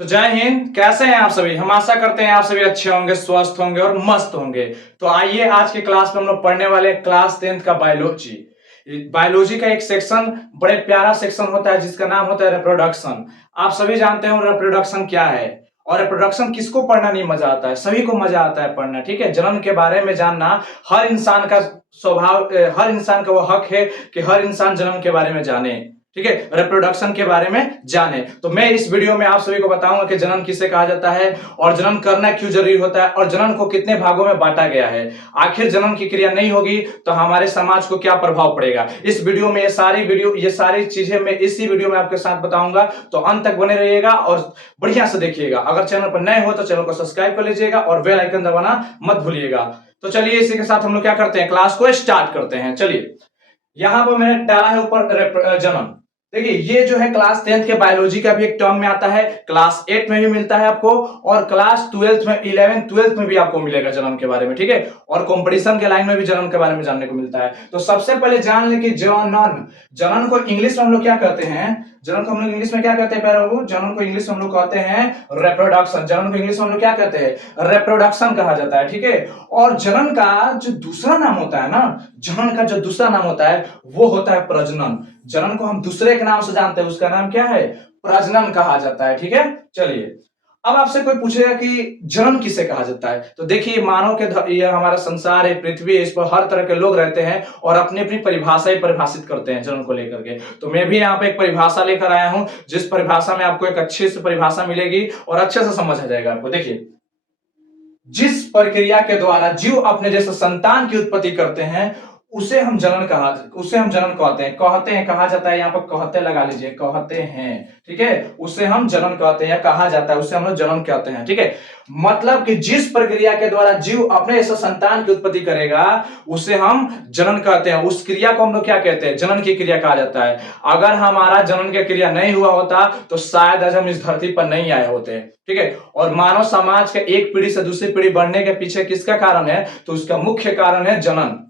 तो जय हिंद। कैसे हैं आप सभी? हम आशा करते हैं आप सभी अच्छे होंगे, स्वस्थ होंगे और मस्त होंगे। तो आइए आज के क्लास में हम लोग पढ़ने वाले हैं क्लास 10th का बायोलॉजी। बायोलॉजी का एक सेक्शन बड़े प्यारा सेक्शन होता है जिसका नाम होता है रिप्रोडक्शन। आप सभी जानते हैं रिप्रोडक्शन क्या है और रिप्रोडक्शन किसको पढ़ना नहीं मजा आता है? सभी को मजा आता है पढ़ना, ठीक है। जन्म के बारे में जानना हर इंसान का स्वभाव, हर इंसान का वो हक है कि हर इंसान जन्म के बारे में जाने, ठीक है, रिप्रोडक्शन के बारे में जाने। तो मैं इस वीडियो में आप सभी को बताऊंगा कि जन्म किसे कहा जाता है और जन्म करना क्यों जरूरी होता है और जन्म को कितने भागों में बांटा गया है। आखिर जन्म की क्रिया नहीं होगी तो हमारे समाज को क्या प्रभाव पड़ेगा। इस वीडियो में ये सारी चीजें मैं इसी वीडियो में आपके साथ बताऊंगा। तो अंत तक बने रहिएगा और बढ़िया से देखिएगा। अगर चैनल पर नए हो तो चैनल को सब्सक्राइब कर लीजिएगा और बेल आइकन दबाना मत भूलिएगा। तो चलिए इसी के साथ हम लोग क्या करते हैं, क्लास को स्टार्ट करते हैं। चलिए, यहां पर मैंने डाला है ऊपर जन्म। देखिए, ये जो है क्लास 10th के बायोलॉजी का भी एक टर्म में आता है, क्लास 8 में भी मिलता है आपको और क्लास 12th में 11th 12th में भी आपको मिलेगा जन्म के बारे में, ठीक है। और कंपटीशन के लाइन में भी जन्म के बारे में जानने को मिलता है। तो सबसे पहले जान ले कि जनन, जनन को इंग्लिश में हम लोग क्या कहते हैं, जनन को हम लोग इंग्लिश में क्या कहते हैं पैरों, जनन को इंग्लिश में हम लोग कहते हैं रिप्रोडक्शन। जनन को इंग्लिश में हम लोग क्या कहते हैं, रिप्रोडक्शन कहा जाता है, ठीक है। और जनन का जो दूसरा नाम होता है ना, जनन का जो दूसरा नाम होता है वो होता है प्रजनन। जनन को हम दूसरे के नाम से जानते हैं, उसका नाम क्या है, प्रजनन कहा जाता है, ठीक है। चलिए, अब आपसे कोई पूछेगा कि जन्म किसे कहा जाता है, तो देखिए मानव के ये हमारा संसार है, पृथ्वी है, इस पर हर तरह के लोग रहते हैं और अपनी अपनी परिभाषा ही परिभाषित करते हैं जन्म को लेकर के। तो मैं भी यहाँ पे एक परिभाषा लेकर आया हूं, जिस परिभाषा में आपको एक अच्छी से परिभाषा मिलेगी और अच्छे से समझ आ जाएगा आपको। देखिए, जिस प्रक्रिया के द्वारा जीव अपने जैसे संतान की उत्पत्ति करते हैं उसे हम जनन कहते हैं, कहा जाता है। यहाँ पर कहते लगा लीजिए, कहते हैं, ठीक है। उसे हम जनन कहते हैं या कहा जाता है, उसे हम लोग जनन कहते हैं, ठीक है। मतलब कि जिस प्रक्रिया के द्वारा जीव अपने ऐसे संतान की उत्पत्ति करेगा उसे हम जनन कहते हैं। उस क्रिया को हम लोग क्या कहते हैं, जनन की क्रिया कहा जाता है। अगर हमारा जनन की क्रिया नहीं हुआ होता तो शायद आज हम इस धरती पर नहीं आए होते, ठीक है। और मानव समाज के एक पीढ़ी से दूसरी पीढ़ी बढ़ने के पीछे किसका कारण है, तो उसका मुख्य कारण है जनन।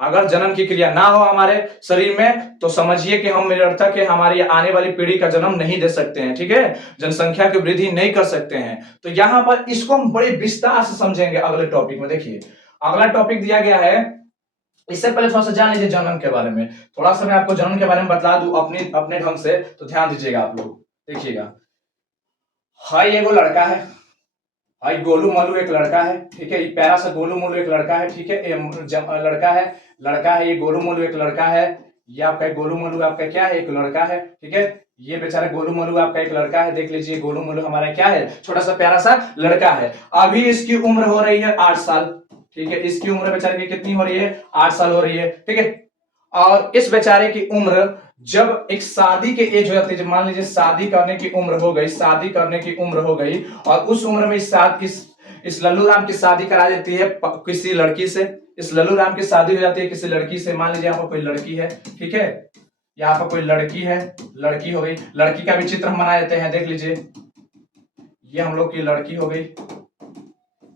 अगर जनन की क्रिया ना हो हमारे शरीर में तो समझिए कि हम निरर्थक है, हमारी आने वाली पीढ़ी का जन्म नहीं दे सकते हैं, ठीक है। जनसंख्या की वृद्धि नहीं कर सकते हैं। तो यहां पर इसको हम बड़े विस्तार से समझेंगे अगले टॉपिक में। देखिए, अगला टॉपिक दिया गया है, इससे पहले थोड़ा सा जान लीजिए जन्म के बारे में। थोड़ा सा मैं आपको जन्म के बारे में बता दूं अपने ढंग से, तो ध्यान दीजिएगा आप लोग। देखिएगा, हाई एगो लड़का है, हाई गोलू मोलू एक लड़का है, ठीक है। ये प्यारा सा गोलू मोलू एक लड़का है, ठीक है। लड़का है ये गोलू मोलू एक लड़का है। ये आपका गोलू मोलू आपका क्या है, एक लड़का है, ठीक है। ये बेचारा गोलू मोलू आपका एक लड़का है। देख लीजिए, गोलू मोलू हमारा क्या है, छोटा सा प्यारा सा लड़का है। अभी इसकी उम्र हो रही है 8 साल, ठीक है। इसकी उम्र बेचारे की कितनी हो रही है, 8 साल हो रही है, ठीक है। और इस बेचारे की उम्र जब एक शादी के एज हो जाती है, मान लीजिए शादी करने की उम्र हो गई, शादी करने की उम्र हो गई और उस उम्र में इस लल्लू राम की शादी करा देती है किसी लड़की से। इस लल्लू राम की शादी हो जाती है किसी लड़की से। मान लीजिए यहाँ पर कोई लड़की है, ठीक है। यहाँ पर कोई लड़की है, लड़की हो गई। लड़की का भी चित्र हम बना देते हैं, देख लीजिए। ये हम लोग की लड़की हो गई,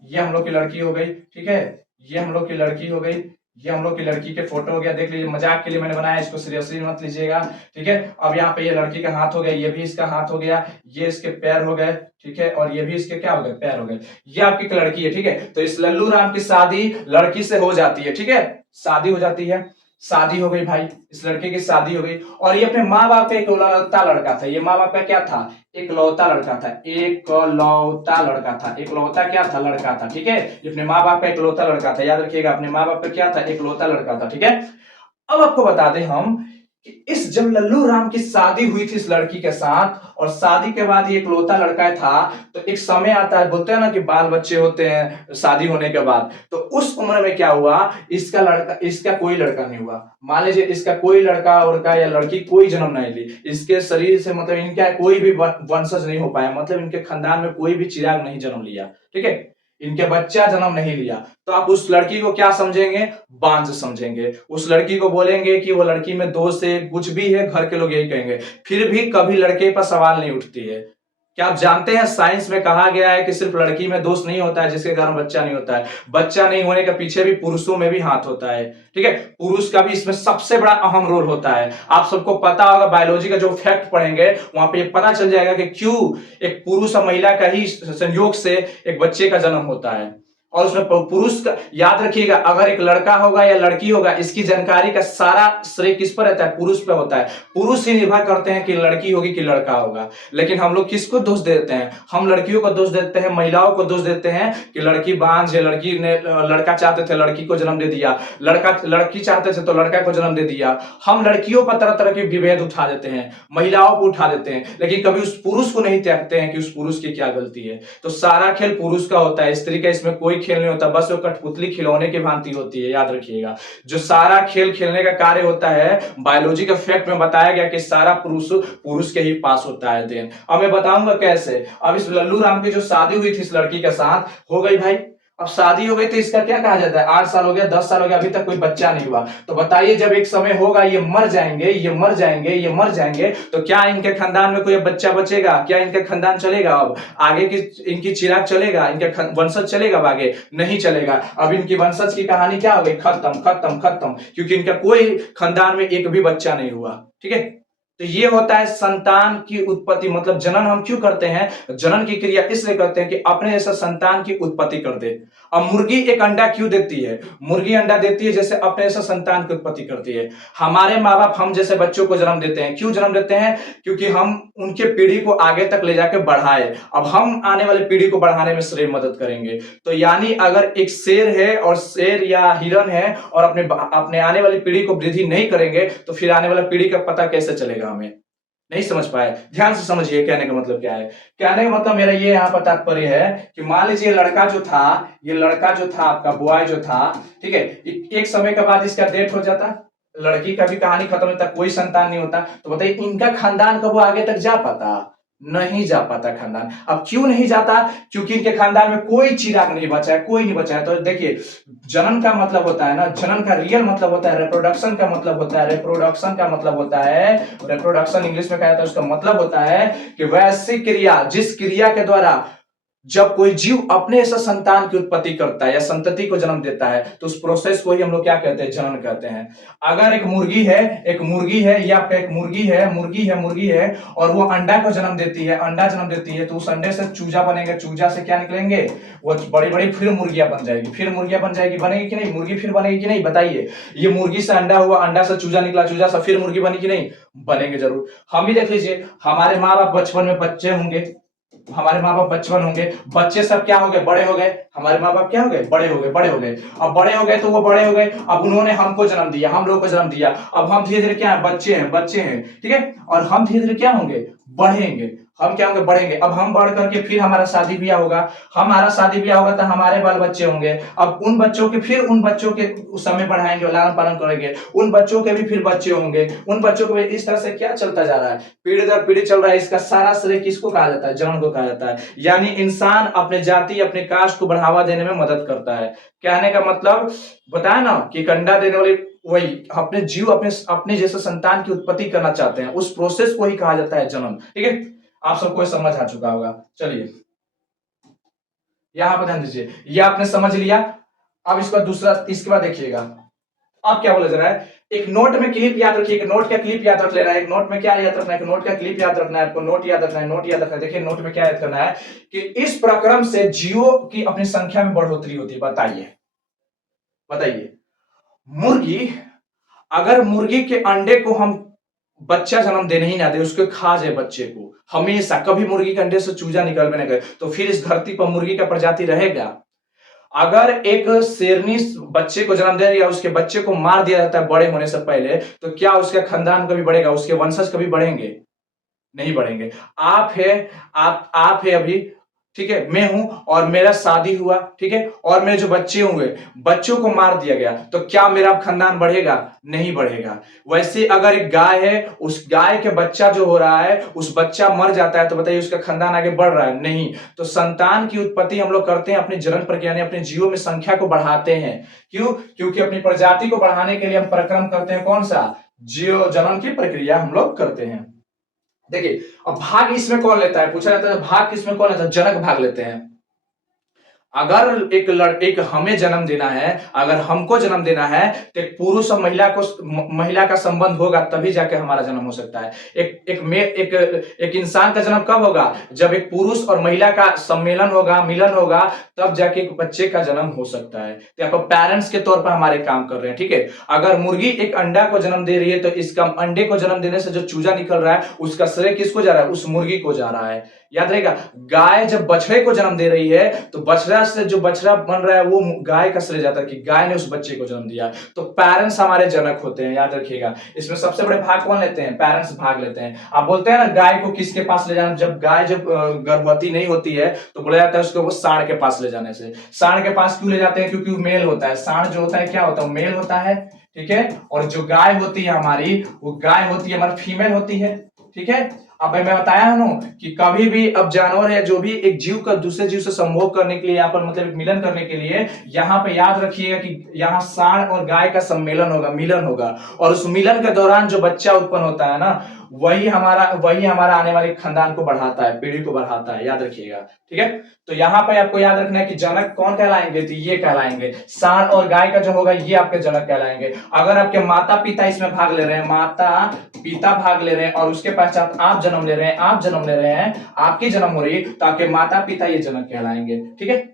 ये हम लोग की लड़की हो गई, ठीक है। ये हम लोग की लड़की हो गई, ये हम लोग की लड़की के फोटो हो गया। देख लीजिए, मजाक के लिए मैंने बनाया, इसको सीरियसली मत लीजिएगा, ठीक है। अब यहाँ पे ये लड़की का हाथ हो गया, ये भी इसका हाथ हो गया, ये इसके पैर हो गए, ठीक है। और ये भी इसके क्या हो गए, पैर हो गए। ये आपकी लड़की है, ठीक है। तो इस लल्लू राम की शादी लड़की से हो जाती है, ठीक है। शादी हो जाती है, शादी हो गई भाई, इस लड़के की शादी हो गई। और ये अपने माँ बाप का एक लौता लड़का था। ये माँ बाप का क्या था, एक लौता लड़का था, एक लौता लड़का था, एक लौता क्या था, लड़का था, ठीक है। ये अपने माँ बाप का एक लौता लड़का था, याद रखिएगा, अपने माँ बाप का क्या था, एक लौता लड़का था, ठीक है। अब आपको बता दें हम कि इस जब लल्लू राम की शादी हुई थी इस लड़की के साथ और शादी के बाद ये इकलौता लड़का था, तो एक समय आता है, बोलते हैं ना कि बाल बच्चे होते हैं शादी होने के बाद। तो उस उम्र में क्या हुआ, इसका कोई लड़का नहीं हुआ। मान लीजिए इसका कोई लड़का उड़का या लड़की कोई जन्म नहीं ली, इसके शरीर से मतलब इनका कोई भी वंशज नहीं हो पाया, मतलब इनके खानदान में कोई भी चिराग नहीं जन्म लिया, ठीक है। इनके बच्चा जन्म नहीं लिया। तो आप उस लड़की को क्या समझेंगे, बांझ समझेंगे। उस लड़की को बोलेंगे कि वो लड़की में दोष है, कुछ भी है, घर के लोग यही कहेंगे। फिर भी कभी लड़के पर सवाल नहीं उठती है, क्या आप जानते हैं साइंस में कहा गया है कि सिर्फ लड़की में दोष नहीं होता है जिसके कारण बच्चा नहीं होता है, बच्चा नहीं होने के पीछे भी पुरुषों में भी हाथ होता है। ठीक है, पुरुष का भी इसमें सबसे बड़ा अहम रोल होता है। आप सबको पता होगा, बायोलॉजी का जो फैक्ट पढ़ेंगे वहां पे पता चल जाएगा कि क्यों एक पुरुष और महिला का ही संयोग से एक बच्चे का जन्म होता है। और उसमें पुरुष का, याद रखिएगा, अगर एक लड़का होगा या लड़की होगा, इसकी जानकारी का सारा श्रेय किस पर रहता है? पुरुष पर होता है। पुरुष ही निर्भर करते हैं कि लड़की होगी कि लड़का होगा। लेकिन हम लोग किसको दोष देते हैं? हम लड़कियों को दोष देते हैं, महिलाओं को दोष देते हैं कि लड़की बांझ है, लड़की ने, लड़का चाहते थे लड़की को जन्म दे दिया, लड़की चाहते थे तो लड़का को जन्म दे दिया। हम लड़कियों पर तरह तरह के विभेद उठा देते हैं, महिलाओं को उठा देते हैं, लेकिन कभी उस पुरुष को नहीं देखते हैं कि उस पुरुष की क्या गलती है। तो सारा खेल पुरुष का होता है, स्त्री का इसमें कोई खेल नहीं होता, बस वो कठपुतली खिलौने की भांति होती है। याद रखिएगा, जो सारा खेल खेलने का कार्य होता है, बायोलॉजी के फैक्ट में बताया गया कि सारा पुरुष के ही पास होता है। देन अब मैं बताऊंगा कैसे। अब इस लल्लू राम की जो शादी हुई थी इस लड़की के साथ, हो गई भाई, अब शादी हो गई तो इसका क्या कहा जाता है? 8 साल हो गया, 10 साल हो गया, अभी तक कोई बच्चा नहीं हुआ। तो बताइए, जब एक समय होगा ये मर जाएंगे, ये मर जाएंगे, ये मर जाएंगे, तो क्या इनके खानदान में कोई बच्चा बचेगा? क्या इनका खानदान चलेगा? अब आगे की इनकी चिराग चलेगा, इनका वंशज चलेगा? अब आगे नहीं चलेगा। अब इनकी वंशज की कहानी क्या हो गई? खत्म खत्म खत्म, क्योंकि इनका कोई खानदान में एक भी बच्चा नहीं हुआ। ठीक है, तो ये होता है संतान की उत्पत्ति। मतलब जनन हम क्यों करते हैं? जनन की क्रिया इसलिए करते हैं कि अपने जैसा संतान की उत्पत्ति कर दे। अब मुर्गी एक अंडा क्यों देती है? मुर्गी अंडा देती है जैसे अपने जैसा संतान की उत्पत्ति करती है। हमारे माँ बाप हम जैसे बच्चों को जन्म देते हैं। क्यों जन्म देते हैं? क्योंकि हम उनके पीढ़ी को आगे तक ले जाके बढ़ाए। अब हम आने वाली पीढ़ी को बढ़ाने में श्रेय मदद करेंगे। तो यानी अगर एक शेर है और शेर या हिरन है और अपने आने वाली पीढ़ी को वृद्धि नहीं करेंगे, तो फिर आने वाला पीढ़ी का पता कैसे चलेगा? हमें नहीं समझ पाए। ध्यान से समझिए कहने का मतलब क्या है। कहने का मतलब मेरा ये यहाँ पर तात्पर्य है कि मान लीजिए लड़का जो था, ये लड़का जो था आपका बॉय जो था, ठीक है, एक समय के बाद इसका डेथ हो जाता, लड़की का भी कहानी खत्म होता, कोई संतान नहीं होता। तो बताइए इनका खानदान कब वो आगे तक जा पाता? नहीं जा पाता खानदान। अब क्यों नहीं जाता? क्योंकि इनके खानदान में कोई चिराग नहीं बचा है, कोई नहीं बचा है। तो देखिए, जनन का मतलब होता है ना, जनन का रियल मतलब होता है रिप्रोडक्शन का मतलब होता है, रिप्रोडक्शन का मतलब होता है, रिप्रोडक्शन इंग्लिश में कहा जाता है, उसका मतलब होता है कि वैसी क्रिया, जिस क्रिया के द्वारा जब कोई जीव अपने ऐसा संतान की उत्पत्ति करता है या संतति को जन्म देता है, तो उस प्रोसेस को ही हम लोग क्या कहते हैं? जनन कहते हैं। अगर एक मुर्गी है या आपका एक मुर्गी है और वो अंडा को जन्म देती है, अंडा जन्म देती है, तो उस अंडे से चूजा बनेगा, चूजा से क्या निकलेंगे? वो बड़ी बड़ी फिर मुर्गियां बन जाएगी, बनेगी कि नहीं? मुर्गी फिर बनेगी कि नहीं? बताइए, ये मुर्गी से अंडा हुआ, अंडा से चूजा निकला, चूजा से फिर मुर्गी बनी कि नहीं? बनेंगे जरूर। हम ही देख लीजिए, हमारे माँ बाप बचपन में बच्चे होंगे, हमारे माँ बाप बचपन होंगे, बच्चे सब क्या हो गए? बड़े हो गए। हमारे माँ बाप क्या हो गए? बड़े हो गए। अब बड़े हो गए तो वो बड़े हो गए, अब उन्होंने हमको जन्म दिया, हम लोगों को जन्म दिया। अब हम धीरे धीरे क्या है? बच्चे हैं, ठीक है, और हम धीरे धीरे क्या होंगे? बढ़ेंगे। हम क्या होंगे? बढ़ेंगे। अब हम बढ़ करके फिर हमारा शादी ब्याह होगा, तो हमारे बाल बच्चे होंगे। अब उन बच्चों के उस समय बढ़ाएंगे, लालन पालन करेंगे, उन बच्चों के भी फिर बच्चे होंगे, उन बच्चों को भी। इस तरह से क्या चलता जा रहा है? पीढ़ी दर पीढ़ी चल रहा है। इसका सारा श्रेय किसको कहा जाता है? जनन को कहा जाता है। यानी इंसान अपने जाति, अपने कास्ट को बढ़ावा देने में मदद करता है। कहने का मतलब बताया ना कि अंडा देने वाली, वही अपने जीव अपने जैसे संतान की उत्पत्ति करना चाहते हैं, उस प्रोसेस को ही कहा जाता है जनन। ठीक है, आप सबको समझ आ चुका होगा। चलिए यहां पर ध्यान दीजिए, यह आपने समझ लिया। अब इसका दूसरा, इसके बाद देखिएगा अब क्या बोला जा रहा है। एक नोट में क्लिप याद रखिए, एक नोट का क्लिप याद रख लेना है। एक नोट में क्या याद रखना है? नोट का क्लिप याद रखना है आपको, नोट याद रखना है। देखिए नोट में क्या याद करना है कि इस प्रक्रम से जीवों की अपनी संख्या में बढ़ोतरी होती है। बताइए, मुर्गी, अगर मुर्गी के अंडे को हम बच्चा जन्म देने ही ना दे, उसको खा जाए बच्चे को हमेशा, कभी मुर्गी के अंडे से चूजा निकल में नहीं गए, तो फिर इस धरती पर मुर्गी का प्रजाति रहेगा? अगर एक शेरनी बच्चे को जन्म दे या उसके बच्चे को मार दिया जाता है बड़े होने से पहले, तो क्या उसका खानदान कभी बढ़ेगा? उसके वंशज कभी बढ़ेंगे? नहीं बढ़ेंगे। आप है अभी, ठीक है, मैं हूं और मेरा शादी हुआ, ठीक है, और मेरे जो बच्चे होंगे, बच्चों को मार दिया गया, तो क्या मेरा खानदान बढ़ेगा? नहीं बढ़ेगा। वैसे अगर एक गाय है, उस गाय के बच्चा जो हो रहा है, उस बच्चा मर जाता है, तो बताइए उसका खानदान आगे बढ़ रहा है? नहीं। तो संतान की उत्पत्ति हम लोग करते हैं अपने जनन प्रक्रिया, यानी अपने जीवों में संख्या को बढ़ाते हैं। क्यों? क्योंकि अपनी प्रजाति को बढ़ाने के लिए हम परिक्रम करते हैं। कौन सा? जीव जनन की प्रक्रिया हम लोग करते हैं। देखिए, अब भाग इसमें कौन लेता है, पूछा जाता है भाग किसमें कौन लेता है, जनक भाग लेते हैं। अगर एक हमें जन्म देना है, अगर हमको जन्म देना है, तो एक पुरुष और महिला का संबंध होगा, तभी जाके हमारा जन्म हो सकता है। एक इंसान का जन्म कब होगा, जब एक पुरुष और महिला का सम्मेलन होगा, मिलन होगा, तब जाके एक बच्चे का जन्म हो सकता है। तो यहाँ पर पेरेंट्स के तौर पर हमारे काम कर रहे हैं, ठीक है। अगर मुर्गी एक अंडा को जन्म दे रही है, तो इसका अंडे को जन्म देने से जो चूजा निकल रहा है, उसका श्रेय किसको जा रहा है, उस मुर्गी को जा रहा है। याद रहेगा, गाय जब बछड़े को जन्म दे रही है, तो बछड़ा से जो बछड़ा बन रहा है, वो गाय का श्रेय जाता है कि गाय ने उस बच्चे को जन्म दिया। तो पेरेंट्स हमारे जनक होते हैं, याद रखिएगा। इसमें सबसे बड़े भाग कौन लेते हैं, पेरेंट्स भाग लेते हैं। आप बोलते हैं ना, गाय को किसके पास ले जाना, जब गाय जब गर्भवती नहीं होती है, तो बोला जाता है उसको वो सांड के पास ले जाने से। सांड के पास क्यों ले जाते हैं, क्योंकि वो मेल होता है। सांड जो होता है क्या होता है, मेल होता है, ठीक है। और जो गाय होती है हमारी, वो गाय होती है हमारी फीमेल होती है, ठीक है। अब मैं बताया हूं कि कभी भी अब जानवर है जो भी एक जीव का दूसरे जीव से संभोग करने के लिए, यहाँ पर मतलब मिलन करने के लिए, यहाँ पे याद रखिएगा कि यहाँ सांड और गाय का सम्मेलन होगा, मिलन होगा, और उस मिलन के दौरान जो बच्चा उत्पन्न होता है ना, वही हमारा आने वाले खानदान को बढ़ाता है, पीढ़ी को बढ़ाता है, याद रखिएगा, ठीक है। तो यहाँ पे आपको याद रखना है कि जनक कौन कहलाएंगे, तो ये कहलाएंगे सांड और गाय का जो होगा, ये आपके जनक कहलाएंगे। अगर आपके माता पिता इसमें भाग ले रहे हैं, माता पिता भाग ले रहे हैं, और उसके पश्चात आप जन्म ले रहे हैं, आपकी जन्म हो रही है, तो आपके माता पिता ये जनक कहलाएंगे, ठीक है।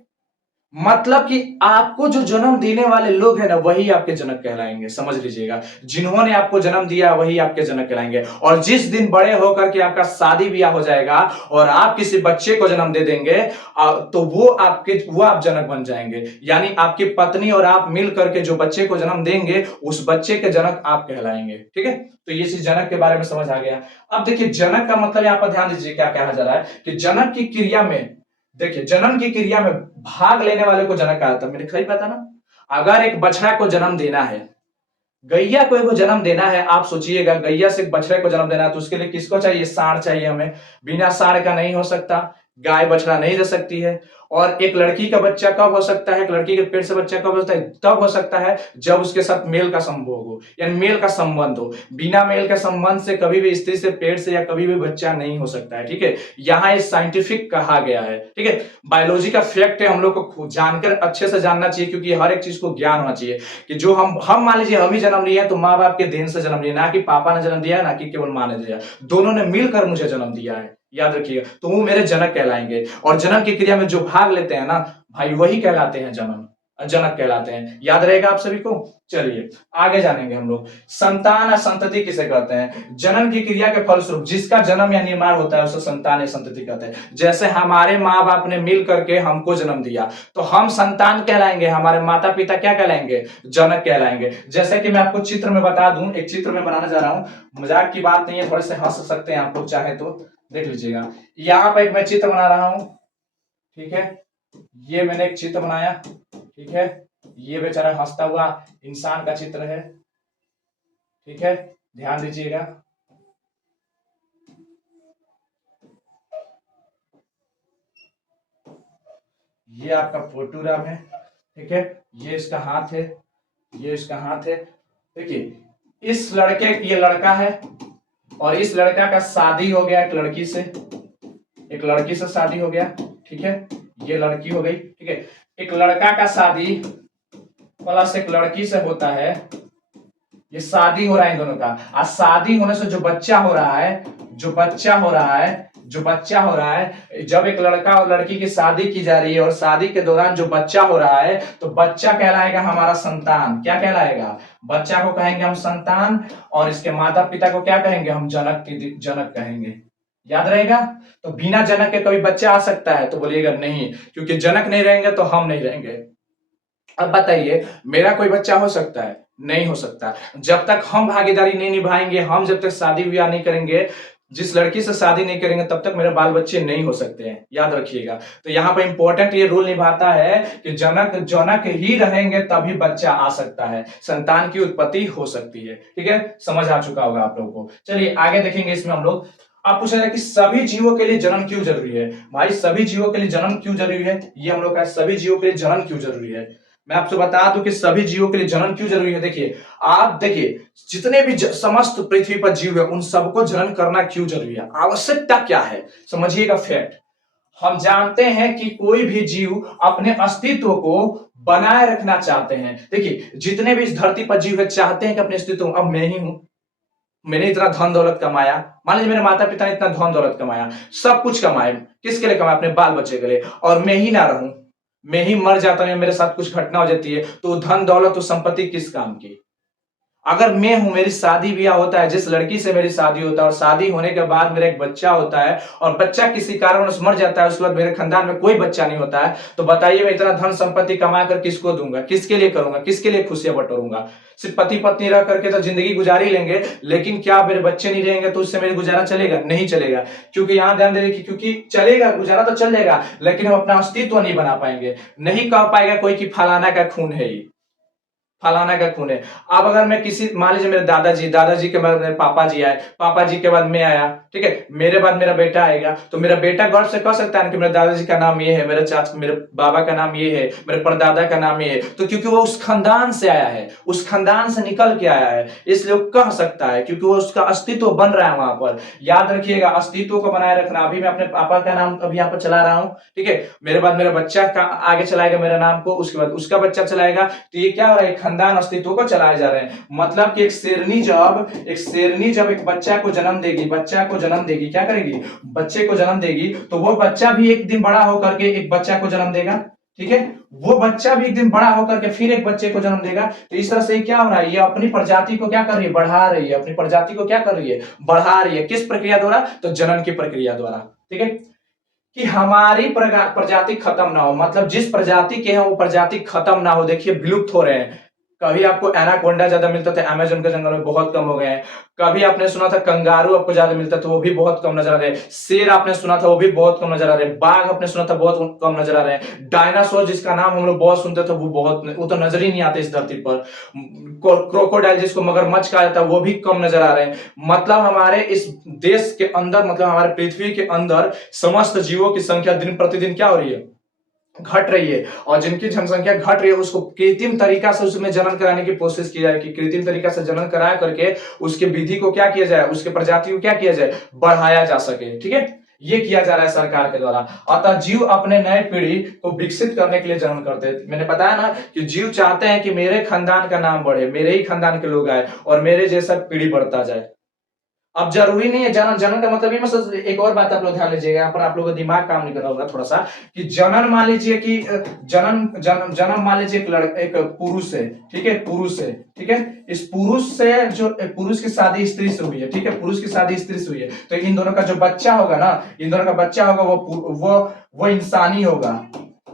मतलब कि आपको जो जन्म देने वाले लोग हैं ना, वही आपके जनक कहलाएंगे, समझ लीजिएगा। जिन्होंने आपको जन्म दिया वही आपके जनक कहलाएंगे। और जिस दिन बड़े होकर के आपका शादी ब्याह हो जाएगा और आप किसी बच्चे को जन्म दे देंगे, तो वो आप जनक बन जाएंगे। यानी आपकी पत्नी और आप मिल करके जो बच्चे को जन्म देंगे, उस बच्चे के जनक आप कहलाएंगे, ठीक है। तो ये चीज जनक के बारे में समझ आ गया। अब देखिए, जनक का मतलब यहाँ पर ध्यान दीजिए क्या कहा जा रहा है कि जनक की क्रिया में, देखिए जनन की क्रिया में भाग लेने वाले को जनक कहा जाता है। मेरे सही पता ना, अगर एक बछड़ा को जन्म देना है, गैया को जन्म देना है, आप सोचिएगा गैया से एक बछड़े को जन्म देना है, तो उसके लिए किसको चाहिए, सांड चाहिए हमें। बिना सांड का नहीं हो सकता, गाय बछड़ा नहीं दे सकती है। और एक लड़की का बच्चा कब हो सकता है, एक लड़की के पेट से बच्चा कब होता है, तब हो सकता है जब उसके साथ मेल का संभोग हो, यानी मेल का संबंध हो। बिना मेल के संबंध से कभी भी स्त्री से, पेट से या कभी भी बच्चा नहीं हो सकता है, ठीक है। यहाँ ये साइंटिफिक कहा गया है, ठीक है। बायोलॉजी का फैक्ट है, हम लोग को जानकर अच्छे से जानना चाहिए, क्योंकि हर एक चीज को ज्ञान होना चाहिए कि जो हम मान लीजिए हम ही जन्म लिए हैं, तो माँ बाप के देन से जन्म लिया, ना कि पापा ने जन्म दिया, ना कि केवल माँ ने दिया, दोनों ने मिलकर मुझे जन्म दिया है, याद रखिएगा। तो वो मेरे जनक कहलाएंगे। और जनन की क्रिया में जो भाग लेते हैं ना भाई, वही कहलाते हैं जनक कहलाते हैं। याद रहेगा आप सभी को। चलिए आगे जानेंगे हम लोग। संतान या संतति किसे कहते हैं, जनन की क्रिया के फलस्वरूप जिसका जन्म या निर्माण होता है उसे संतान या संतति कहते हैं। जैसे हमारे माँ बाप ने मिल करके हमको जन्म दिया, तो हम संतान कहलाएंगे, हमारे माता पिता क्या कहलाएंगे, जनक कहलाएंगे। जैसे कि मैं आपको चित्र में बता दूं, एक चित्र में बनाने जा रहा हूं, मजाक की बात नहीं है, थोड़े से हंस सकते हैं आप लोग चाहे तो, देख लीजिएगा। यहाँ पर एक मैं चित्र बना रहा हूं, ठीक है। ये मैंने एक चित्र बनाया, ठीक है। ये बेचारा हंसता हुआ इंसान का चित्र है, ठीक है, ध्यान दीजिएगा। ये आपका फोटोग्राफ है, ठीक है। ये इसका हाथ है, ये इसका हाथ है। देखिए इस लड़के, ये लड़का है, और इस लड़का का शादी हो गया एक लड़की से शादी हो गया, ठीक है। ये लड़की हो गई, ठीक है। एक लड़का का शादी प्लस एक लड़की से होता है, ये शादी हो रहा है इन दोनों का। और शादी होने से जो बच्चा हो रहा है, जब एक लड़का और लड़की की शादी की जा रही है और शादी के दौरान जो बच्चा हो रहा है, तो बच्चा कहलाएगा हमारा संतान। क्या कहलाएगा, बच्चा को कहेंगे हम संतान, और इसके माता पिता को क्या कहेंगे, हम जनक कहेंगे। याद रहेगा। तो बिना जनक के कभी बच्चा आ सकता है, तो बोलिएगा नहीं, क्योंकि जनक नहीं रहेंगे तो हम नहीं रहेंगे। अब बताइए, मेरा कोई बच्चा हो सकता है, नहीं हो सकता। जब तक हम भागीदारी नहीं निभाएंगे, हम जब तक शादी ब्याह नहीं करेंगे, जिस लड़की से शादी नहीं करेंगे, तब तक मेरे बाल बच्चे नहीं हो सकते हैं, याद रखिएगा। तो यहाँ पर इंपॉर्टेंट ये रूल निभाता है कि जनक ही रहेंगे तभी बच्चा आ सकता है, संतान की उत्पत्ति हो सकती है, ठीक है। समझ आ चुका होगा आप लोगों को। चलिए आगे देखेंगे। इसमें हम लोग, आप पूछ रहे हैं कि सभी जीवों के लिए जन्म क्यों जरूरी है। भाई सभी जीवों के लिए जन्म क्यों जरूरी है, ये हम लोग का सभी जीवों के लिए जन्म क्यों जरूरी है। मैं आपसे बता दूं कि सभी जीवों के लिए जनन क्यों जरूरी है। देखिए, आप देखिए, जितने भी समस्त पृथ्वी पर जीव है उन सबको जनन करना क्यों जरूरी है, आवश्यकता क्या है, समझिएगा फैक्ट। हम जानते हैं कि कोई भी जीव अपने अस्तित्व को बनाए रखना चाहते हैं। देखिए, जितने भी इस धरती पर जीव है चाहते हैं कि अपने अस्तित्व, अब मैं ही हूं, मैंने इतना धन दौलत कमाया, मान लीजिए मेरे माता पिता ने इतना धन दौलत कमाया, सब कुछ कमाए, किसके लिए कमाया, अपने बाल बच्चे के लिए, और मैं ही ना रहूं, मैं ही मर जाता हूं, मेरे साथ कुछ घटना हो जाती है, तो धन दौलत तो संपत्ति किस काम की। अगर मैं हूं, मेरी शादी ब्याह होता है, जिस लड़की से मेरी शादी होता है और शादी होने के बाद मेरा एक बच्चा होता है और बच्चा किसी कारणवश मर जाता है, उसके बाद मेरे खानदान में कोई बच्चा नहीं होता है, तो बताइए मैं इतना धन संपत्ति कमा कर किसको दूंगा, किसके लिए करूंगा, किसके लिए खुशियां बटोरूंगा। सिर्फ पति पत्नी रह करके तो जिंदगी गुजार ही लेंगे, लेकिन क्या मेरे बच्चे नहीं रहेंगे तो उससे मेरे गुजारा चलेगा, नहीं चलेगा। क्योंकि यहां ध्यान दें कि क्योंकि चलेगा गुजारा तो चल जाएगा, लेकिन हम अपना अस्तित्व नहीं बना पाएंगे, नहीं कह पाएगा कोई कि फलाना का खून है ये, फलाना का खून है। अब अगर मैं किसी, मान लीजिए मेरे दादाजी के बाद मेरे पापा जी आए, पापा जी के बाद मैं आया, ठीक है, मेरे बाद मेरा बेटा आएगा, तो मेरा बेटा गर्व से कह सकता है कि मेरे दादाजी का नाम ये है, मेरे बाबा का नाम ये है, मेरे परदादा का नाम ये है, तो क्योंकि वो उस खानदान से आया है, उस खानदान से निकल के आया है, इसलिए वो कह सकता है, क्योंकि वो उसका अस्तित्व बन रहा है वहां पर। याद रखिएगा, अस्तित्व को बनाए रखना। अभी मैं अपने पापा का नाम अभी यहाँ पर चला रहा हूँ, ठीक है, मेरे बाद मेरा बच्चा का आगे चलाएगा मेरा नाम को, उसके बाद उसका बच्चा चलाएगा, तो ये क्या हो रहा है, खानदान अस्तित्व को चलाए जा रहे हैं। मतलब कि एक शेरनी जब एक बच्चा को जन्म देगी, क्या करेगी, बच्चे को जन्म देगी, तो वो बच्चा भी एक दिन बड़ा होकर के एक बच्चा को जन्म देगा, ठीक है, वो बच्चा भी एक दिन बड़ा होकर के फिर एक बच्चे को जन्म देगा। तो इस तरह से क्या हो रहा है, ये अपनी प्रजाति को क्या कर रही है, बढ़ा रही है, अपनी प्रजाति को क्या कर रही है, बढ़ा रही है। किस प्रक्रिया द्वारा, तो जनन की प्रक्रिया द्वारा, ठीक है, कि हमारी प्रजाति खत्म ना हो, मतलब जिस प्रजाति के हैं वो प्रजाति खत्म ना हो। देखिए, विलुप्त हो रहे हैं। कभी आपको एनाकोंडा ज्यादा मिलता था, अमेज़न के जंगल में बहुत कम हो गए हैं। कभी आपने सुना था कंगारू आपको ज्यादा मिलता था, वो भी बहुत कम नजर आ रहे हैं। शेर आपने सुना था, वो भी बहुत कम नजर आ रहे हैं। बाघ आपने सुना था, बहुत कम नजर आ रहे हैं। डायनासोर जिसका नाम हम लोग बहुत सुनते थे, वो तो नजर ही नहीं आते इस धरती पर। क्रोकोडाइल जिसको मगरमच्छ कहा जाता है, वो भी कम नजर आ रहे हैं। मतलब हमारे इस देश के अंदर, मतलब हमारे पृथ्वी के अंदर समस्त जीवों की संख्या दिन प्रतिदिन क्या हो रही है, घट रही है। और जिनकी जनसंख्या घट रही है उसको कृत्रिम तरीका से उसमें जनन कराने की कोशिश की जाए, कि कृत्रिम तरीका से जनन करा करके उसके विधि को क्या किया जाए, उसके प्रजाति को क्या किया जाए, बढ़ाया जा सके, ठीक है, ये किया जा रहा है सरकार के द्वारा। अतः जीव अपने नए पीढ़ी को विकसित करने के लिए जनन करते हैं। मैंने बताया ना कि जीव चाहते हैं कि मेरे खानदान का नाम बढ़े, मेरे ही खानदान के लोग आए और मेरे जैसा पीढ़ी बढ़ता जाए। अब जरूरी नहीं है जनन, जनन का मतलब ये मतलब, एक और बात आप लोग ध्यान लीजिएगा, यहाँ पर आप लोगों का दिमाग काम नहीं कर रहा होगा थोड़ा सा, कि जनन मान लीजिए कि जन्म मान लीजिए एक पुरुष है, ठीक है, पुरुष है, ठीक है, इस पुरुष से जो पुरुष की शादी स्त्री से हुई है, ठीक है, पुरुष की शादी स्त्री से हुई है, तो इन दोनों का जो बच्चा होगा ना, इन दोनों का बच्चा होगा वो इंसानी होगा,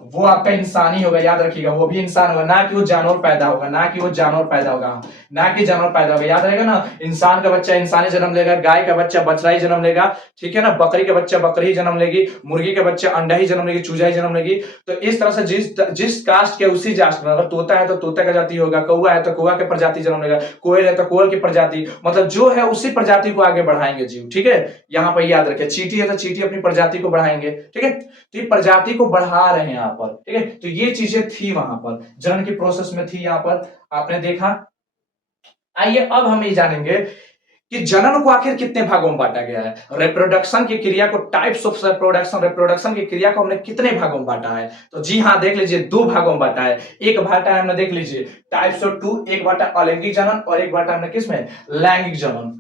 वो आपका इंसानी होगा। याद रखिएगा, वो भी इंसान होगा, ना कि वो जानवर पैदा होगा, ना कि जानवर पैदा होगा। याद रहेगा ना, इंसान का बच्चा इंसानी जन्म लेगा, गाय का बच्चा बछड़ा ही जन्म लेगा, ठीक है ना, बकरी का बच्चा बकरी ही जन्म लेगी, मुर्गी का बच्चा अंडा ही जन्म लेगी, चूजा ही जन्म लेगी। तो इस तरह से जिस कास्ट के उसी जास्ट में, अगर तोता है तो तोता का जाति होगा, कौआ है तो कौआ के प्रजाति जन्म लेगा, कोयल है तो कोयल की प्रजाति, मतलब जो है उसी प्रजाति को आगे बढ़ाएंगे जीव, ठीक है। यहाँ पर याद रखें, चींटी है तो चींटी अपनी प्रजाति को बढ़ाएंगे, ठीक है, तो ये प्रजाति को बढ़ा रहे हैं यहाँ पर, ठीक है। तो ये चीजें थी वहां पर, जनन की प्रोसेस में थी, यहाँ पर आपने देखा। आइए अब हम ये जानेंगे कि जनन को आखिर कितने भागों में बांटा गया है। रिप्रोडक्शन की क्रिया को, टाइप्स ऑफ रिप्रोडक्शन की क्रिया को हमने कितने भागों में बांटा है, तो जी हाँ, देख लीजिए, दो भागों में बांटा है। एक बांटा है हमने, देख लीजिए, टाइप्स ऑफ टू, एक बांटा अलैंगिक जनन और एक बांटा हमने किसमें, लैंगिक जनन।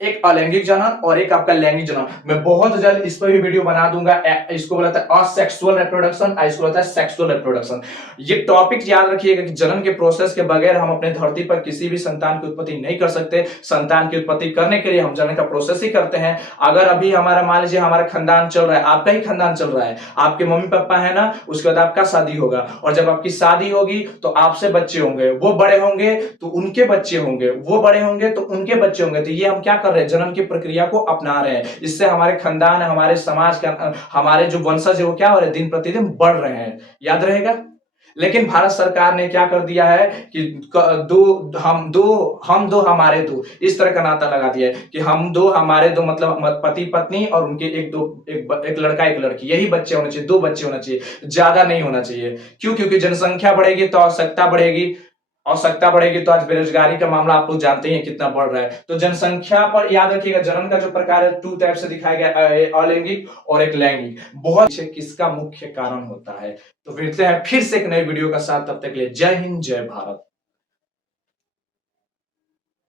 एक अलैंगिक जनन और एक आपका लैंगिक जनन। मैं बहुत जल्द इस पर भी वीडियो बना दूंगा। इसको बोलता है असेक्सुअल रिप्रोडक्शन, इसको बोलता है सेक्सुअल रिप्रोडक्शन। ये टॉपिक याद रखिएगा कि जनन के प्रोसेस के बगैर हम अपने धरती पर किसी भी संतान की उत्पत्ति नहीं कर सकते। संतान की उत्पत्ति करने के लिए हम जनन का प्रोसेस ही करते हैं। अगर अभी हमारा, मान लीजिए हमारा खानदान चल रहा है, आपका ही खानदान चल रहा है, आपके मम्मी पापा है ना, उसके बाद आपका शादी होगा, और जब आपकी शादी होगी तो आपसे बच्चे होंगे, वो बड़े होंगे तो उनके बच्चे होंगे, वो बड़े होंगे तो उनके बच्चे होंगे। तो ये हम क्या कर रहे हैं, जनन की प्रक्रिया को अपना रहे हैं। इससे हमारे खानदान, हमारे समाज का, हमारे जो वंशज है वो क्या हो रहे हैं, दिन प्रतिदिन बढ़ रहे हैं। याद रहेगा। लेकिन भारत सरकार ने क्या कर दिया है कि हम दो हमारे दो, इस तरह का नाता लगा दिया है कि हम दो हमारे दो, मतलब पति पत्नी और उनके एक लड़का एक लड़की, यही बच्चे होने चाहिए, 2 बच्चे होना चाहिए, ज्यादा नहीं होना चाहिए। क्यों? क्योंकि जनसंख्या बढ़ेगी तो आवश्यकता बढ़ेगी तो आज बेरोजगारी का मामला आप लोग जानते ही हैं कितना बढ़ रहा है। तो जनसंख्या पर याद रखिएगा, जन्म का जो प्रकार है 2 टाइप से दिखाया गया है, अलैंगिक और एक लैंगिक। बहुत पीछे किसका मुख्य कारण होता है। तो मिलते हैं फिर से एक नए वीडियो का साथ, तब तक के लिए जय हिंद जय भारत।